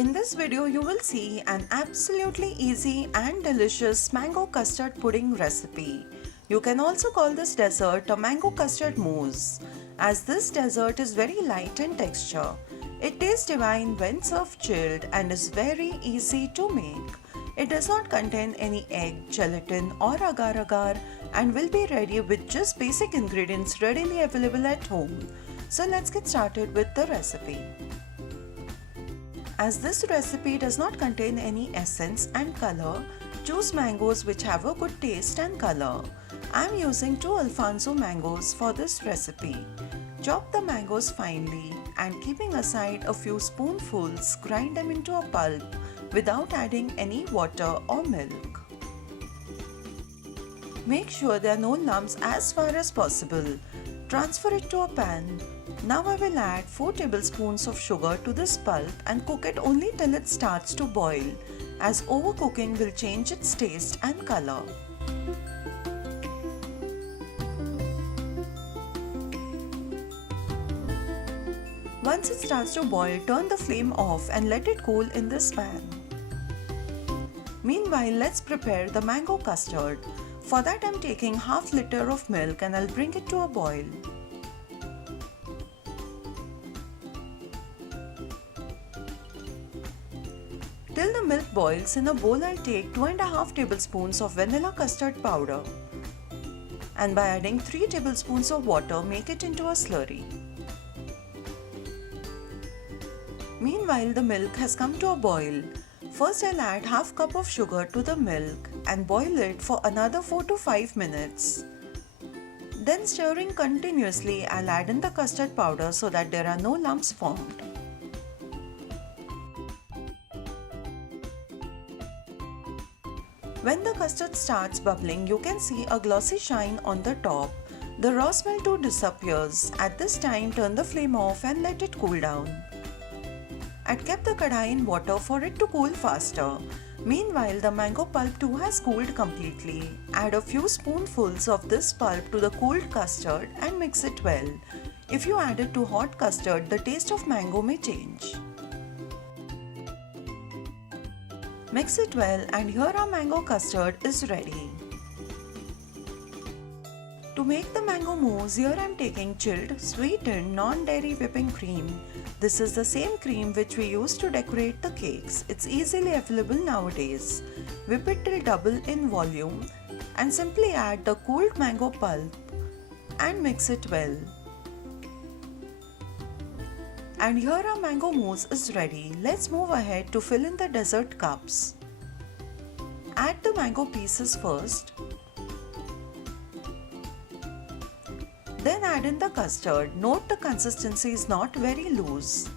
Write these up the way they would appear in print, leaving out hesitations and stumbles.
In this video, you will see an absolutely easy and delicious mango custard pudding recipe. You can also call this dessert a mango custard mousse, as this dessert is very light in texture. It tastes divine when served chilled and is very easy to make. It does not contain any egg, gelatin or agar and will be ready with just basic ingredients readily available at home. So let's get started with the recipe. As this recipe does not contain any essence and color, choose mangoes which have a good taste and color. I am using 2 Alfonso mangoes for this recipe. Chop the mangoes finely and keeping aside a few spoonfuls, grind them into a pulp without adding any water or milk. Make sure there are no lumps as far as possible. Transfer it to a pan. Now I will add 4 tablespoons of sugar to this pulp and cook it only till it starts to boil, as overcooking will change its taste and color. Once it starts to boil, turn the flame off and let it cool in this pan. Meanwhile, let's prepare the mango custard. For that, I'm taking half liter of milk and I'll bring it to a boil. Till the milk boils, in a bowl I'll take 2.5 tablespoons of vanilla custard powder. And by adding 3 tablespoons of water, make it into a slurry. Meanwhile, the milk has come to a boil. First, I'll add half cup of sugar to the milk and boil it for another 4 to 5 minutes. Then stirring continuously, I'll add in the custard powder so that there are no lumps formed. When the custard starts bubbling, you can see a glossy shine on the top. The raw smell too disappears. At this time, turn the flame off and let it cool down. I'd kept the kadai in water for it to cool faster. Meanwhile, the mango pulp too has cooled completely. Add a few spoonfuls of this pulp to the cooled custard and mix it well. If you add it to hot custard, the taste of mango may change. Mix it well and here our mango custard is ready. To make the mango mousse, here I am taking chilled, sweetened, non-dairy whipping cream. This is the same cream which we use to decorate the cakes. It's easily available nowadays. Whip it till double in volume and simply add the cooled mango pulp and mix it well. And here our mango mousse is ready. Let's move ahead to fill in the dessert cups. Add the mango pieces first. Then add in the custard. Note the consistency is not very loose.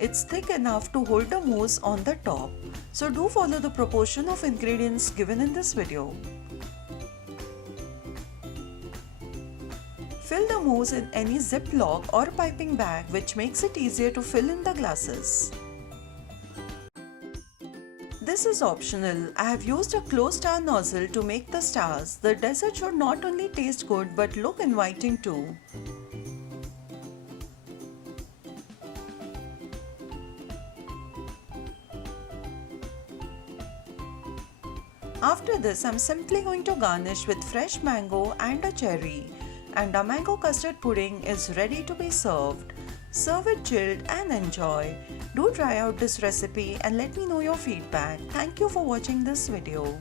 It's thick enough to hold the mousse on the top. So do follow the proportion of ingredients given in this video. Fill the mousse in any ziplock or piping bag, which makes it easier to fill in the glasses. This is optional. I have used a closed star nozzle to make the stars. The dessert should not only taste good but look inviting too. After this, I'm simply going to garnish with fresh mango and a cherry. And our mango custard pudding is ready to be served. Serve it chilled and enjoy. Do try out this recipe and let me know your feedback. Thank you for watching this video.